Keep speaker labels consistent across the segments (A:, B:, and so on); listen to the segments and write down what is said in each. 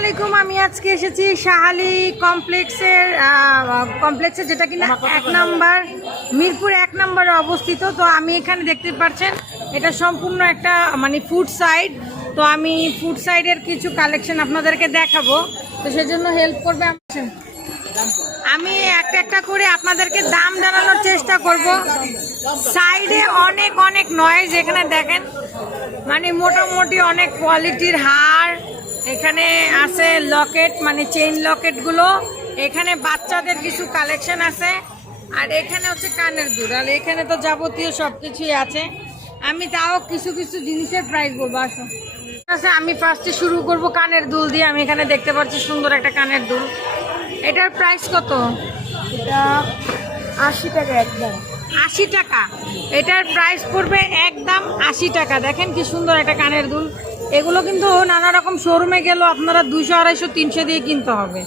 A: আলাইকুম আমি আজকে এসেছি শাহালি কমপ্লেক্সের কমপ্লেক্সে যেটা কিনা এক নাম্বার মিরপুর এক নম্বরে অবস্থিত। তো আমি এখানে দেখতে পাচ্ছেন এটা সম্পূর্ণ একটা মানে ফুড সাইড তো আমি ফুড সাইডের কিছু কালেকশন আপনাদেরকে দেখাবো। তো সেজন্য হেল্প করবে আমি একটা একটা করে আপনাদেরকে দাম জানানোর চেষ্টা করব। সাইডে অনেক অনেক নয়েজ এখানে দেখেন। মানে মোটামুটি অনেক কোয়ালিটির হার এখানে আছে লকেট মানে চেইন লকেটগুলো এখানে বাচ্চাদের কিছু কালেকশন আছে। আর এখানে হচ্ছে কানের দুল। আর এখানে তো যাবতীয় সব কিছুই আছে। আমি তাও কিছু কিছু জিনিসের প্রাইস বলব আসো। আচ্ছা আমি ফার্স্টে শুরু করব কানের দুল দিয়ে। আমি এখানে দেখতে পাচ্ছি সুন্দর একটা কানের দুল। এটার প্রাইস কত?
B: এটা আশি টাকা একদম।
A: আশি টাকা। এটার প্রাইস পড়বে একদম আশি টাকা। দেখেন কি সুন্দর একটা কানের দুল। এগুলো কিন্তু নানা রকম শোরুমে গেলেও আপনারা দুশো আড়াইশো, তিনশো দিয়ে কিনতে হবে।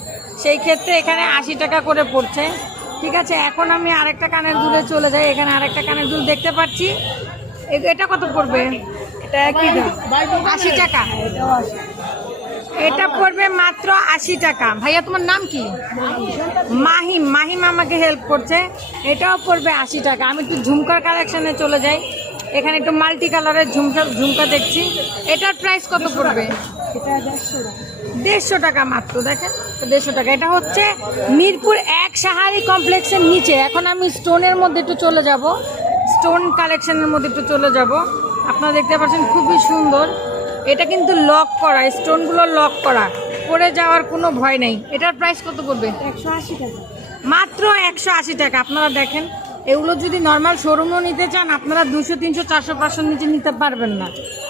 A: সেই ক্ষেত্রে এখানে আশি টাকা করে পড়ছে। ঠিক আছে, এখন আমি আরেকটা কানের দুলে চলে যাই। এখানে আরেকটা কানের দুল দেখতে পাচ্ছি। এটা কত পড়বে?
B: এটা দাম?
A: আশি টাকা। এটা পড়বে মাত্র আশি টাকা। ভাইয়া, তোমার নাম কি? মাহিম। মাহিম আমাকে হেল্প করছে। এটাও পড়বে আশি টাকা। আমি একটু ঝুমকার কালেকশনে চলে যাই। এখানে একটু মাল্টি কালারের ঝুমকা ঝুমকা দেখছি। এটার প্রাইস কত পড়বে?
B: এটা দেড়শো টাকা।
A: দেড়শো টাকা মাত্র দেখেন। দেড়শো টাকা। এটা হচ্ছে মিরপুর এক সাহারি কমপ্লেক্সের নিচে। এখন আমি স্টোনের মধ্যে একটু চলে যাব। স্টোন কালেকশনের মধ্যে একটু চলে যাব। আপনারা দেখতে পাচ্ছেন খুবই সুন্দর। এটা কিন্তু লক করা। স্টোনগুলো লক করা। পড়ে যাওয়ার কোনো ভয় নেই। এটার প্রাইস কত পড়বে?
B: একশো আশি টাকা।
A: মাত্র একশো আশি টাকা। আপনারা দেখেন এগুলো যদি নর্মাল শোরুমও নিতে চান, আপনারা দুশো তিনশো, চারশো পাঁচশোর নিচে নিতে পারবেন না।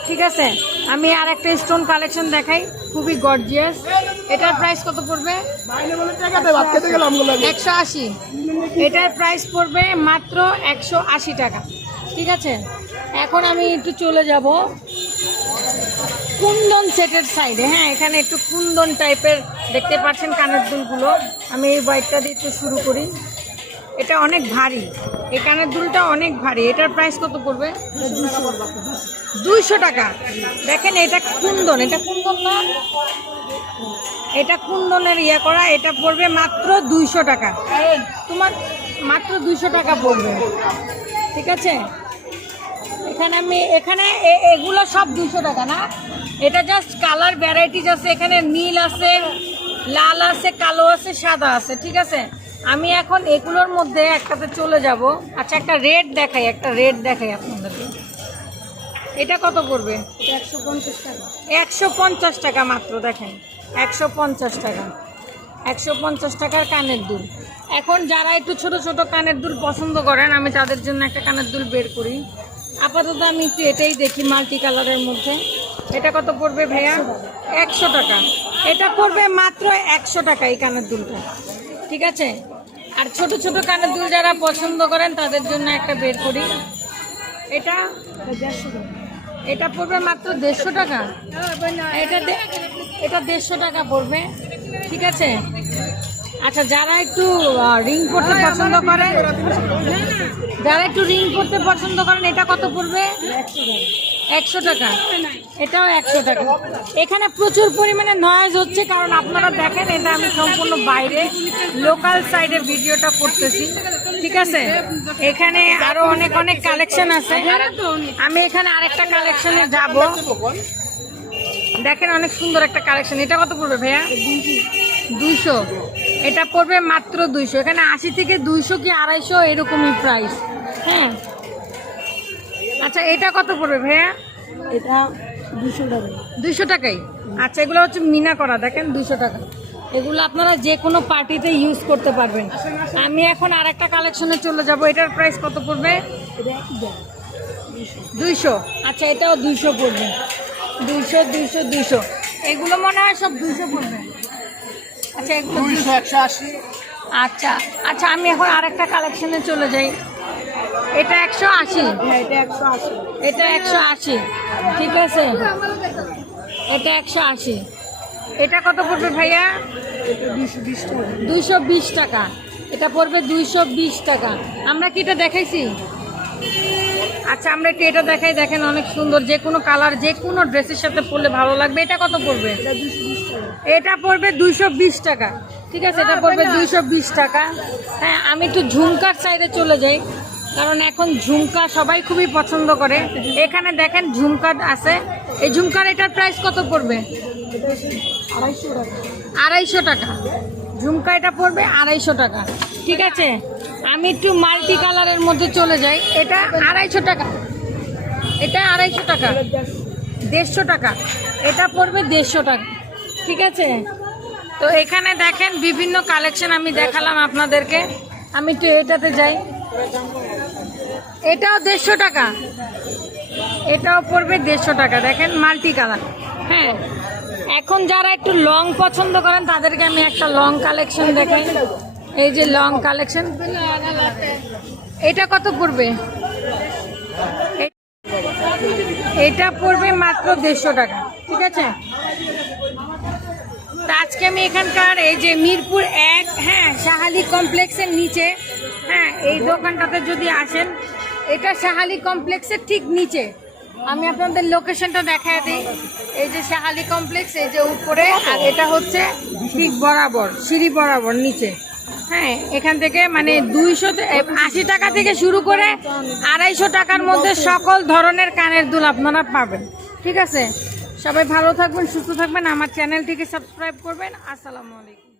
A: ঠিক আছে? আমি আর একটা স্টোন কালেকশন দেখাই, খুবই গর্জিয়াস এটার প্রাইস কত পড়বে? একশো আশি। এটার প্রাইস পড়বে মাত্র একশো আশি টাকা। ঠিক আছে? এখন আমি একটু চলে যাব কুন্দন সেটের সাইডে হ্যাঁ এখানে একটু কুন্দন টাইপের দেখতে পাচ্ছেন কানের দুলগুলো। আমি এই বাইকটা দিয়ে একটু শুরু করি। এটা অনেক ভারী। কানের দুলটা অনেক ভারী। এটার প্রাইস কত পড়বে? দুইশো টাকা। দেখেন, এটা কুন্দন। এটা কুন্দন না? এটা কুন্দনের ইয়ে করা। এটা পড়বে মাত্র দুইশো টাকা। তোমার মাত্র দুইশো টাকা পড়বে। ঠিক আছে? এখানে আমি, এখানে এগুলো সব দুশো টাকা না? এটা জাস্ট কালার ভ্যারাইটিস আছে। এখানে নীল আছে, লাল আছে, কালো আছে, সাদা আছে। ঠিক আছে? আমি এখন এগুলোর মধ্যে একটাতে চলে যাব। আচ্ছা একটা রেড দেখাই একটা রেড দেখাই আপনাদেরকে। এটা কত পড়বে?
B: একশো পঞ্চাশ টাকা।
A: একশো পঞ্চাশ টাকা মাত্র দেখেন। একশো পঞ্চাশ টাকা। একশো পঞ্চাশ টাকার কানের দুল। এখন যারা একটু ছোট ছোট কানের দুল পছন্দ করেন আমি তাদের জন্য একটা কানের দুল বের করি। আপাতত আমি একটু এটাই দেখি মাল্টি কালারের মধ্যে। এটা কত পড়বে ভাইয়া? একশো টাকা। এটা পড়বে মাত্র একশো টাকা এই কানের দুলটা। ঠিক আছে? আর ছোট ছোট কানের দুল যারা পছন্দ করেন, তাদের জন্য একটা বের করি। এটা
B: এটা
A: পড়বে মাত্র দেড়শো টাকা। এটা এটা দেড়শো টাকা পড়বে। ঠিক আছে? আচ্ছা যারা একটু রিং করতে পছন্দ করেন, যারা একটু রিং করতে পছন্দ করেন, এটা কত পড়বে?
B: একশো টাকা।
A: এটাও একশো টাকা। এখানে প্রচুর পরিমাণে নয়েজ হচ্ছে, কারণ আপনারা দেখেন, এটা আমি সম্পূর্ণ বাইরে লোকাল সাইডে ভিডিওটা করতেছি। ঠিক আছে? এখানে আরও অনেক অনেক কালেকশন আছে। আমি এখানে আরেকটা কালেকশনে যাব। দেখেন অনেক সুন্দর একটা কালেকশন এটা কত পড়বে ভাইয়া? দুইশো। এটা পড়বে মাত্র দুইশো। এখানে আশি থেকে দুইশো কি আড়াইশো এরকমই প্রাইস হ্যাঁ? আচ্ছা এটা কত পড়বে ভাইয়া?
B: এটা দুশো টাকা।
A: দুইশো টাকাই? আচ্ছা এগুলো হচ্ছে মিনা করা দেখেন দুইশো টাকা। এগুলো আপনারা যে কোনো পার্টিতে ইউজ করতে পারবেন। আমি এখন আর একটা কালেকশনে চলে যাব। এটার প্রাইস কত পড়বে?
B: এটা
A: দুইশো। আচ্ছা এটাও দুইশো পড়বে। দুইশো দুইশো দুইশো। এগুলো মনে হয় সব দুইশো পড়বে। আচ্ছা এগুলো
B: দুইশো। একশো আশি।
A: আচ্ছা আচ্ছা আমি এখন আরেকটা কালেকশনে চলে যাই। এটা একশো আশি।
B: হ্যাঁ এটা একশো আশি।
A: এটা একশো আশি। ঠিক আছে? এটা একশো আশি। এটা কত পড়বে ভাইয়া? দুইশো বিশ টাকা। এটা পড়বে দুইশো বিশ টাকা। আমরা কি এটা দেখাইছি? আচ্ছা আমরা একটু এটা দেখাই। দেখেন অনেক সুন্দর। যে কোনো কালার যে কোনো ড্রেসের সাথে পরলে ভালো লাগবে। এটা কত পড়বে?
B: এটা
A: পড়বে দুইশো বিশ টাকা। ঠিক আছে? এটা পড়বে দুইশো বিশ টাকা। হ্যাঁ আমি একটু ঝুমকার সাইডে চলে যাই। কারণ এখন ঝুমকা সবাই খুবই পছন্দ করে। এখানে দেখেন ঝুমকা আছে। এই ঝুমকার এটার প্রাইস কত পড়বে?
B: আড়াইশো টাকা।
A: ঝুমকা এটা পড়বে আড়াইশো টাকা। ঠিক আছে? আমি একটু মাল্টি কালারের মধ্যে চলে যাই। এটা আড়াইশো টাকা। এটা আড়াইশো টাকা। দেড়শো টাকা। এটা পড়বে দেড়শো টাকা। ঠিক আছে? তো এখানে দেখেন বিভিন্ন কালেকশন আমি দেখালাম আপনাদেরকে। আমি একটু এটাতে যাই। এটাও দেড়শো টাকা। এটাও পড়বে দেড়শো টাকা। দেখেন মাল্টি কালার। হ্যাঁ। এখন যারা একটু লং পছন্দ করেন তাদেরকে আমি একটা লং কালেকশন দেখাই। এই যে লং কালেকশন। এটা কত পড়বে? এটা পড়বে মাত্র দেড়শো টাকা। ঠিক আছে? আজকে আমি এখানকার এই যে মিরপুর এক হ্যাঁ শাহালি কমপ্লেক্সের নিচে হ্যাঁ এই দোকানটাতে যদি আসেন এটা শাহালি কমপ্লেক্সের ঠিক নিচে। আমি আপনাদের লোকেশনটা দেখায় দিই। এই যে শাহালি কমপ্লেক্স, এই যে উপরে, আর এটা হচ্ছে ঠিক বরাবর, সিঁড়ি বরাবর নিচে। হ্যাঁ এখান থেকে মানে দুইশো আশি টাকা থেকে শুরু করে আড়াইশো টাকার মধ্যে সকল ধরনের কানের দুল আপনারা পাবেন। ঠিক আছে? সবাই ভালো থাকবেন, সুস্থ থাকবেন। আমার চ্যানেলটিকে সাবস্ক্রাইব করবেন। আসসালামু আলাইকুম।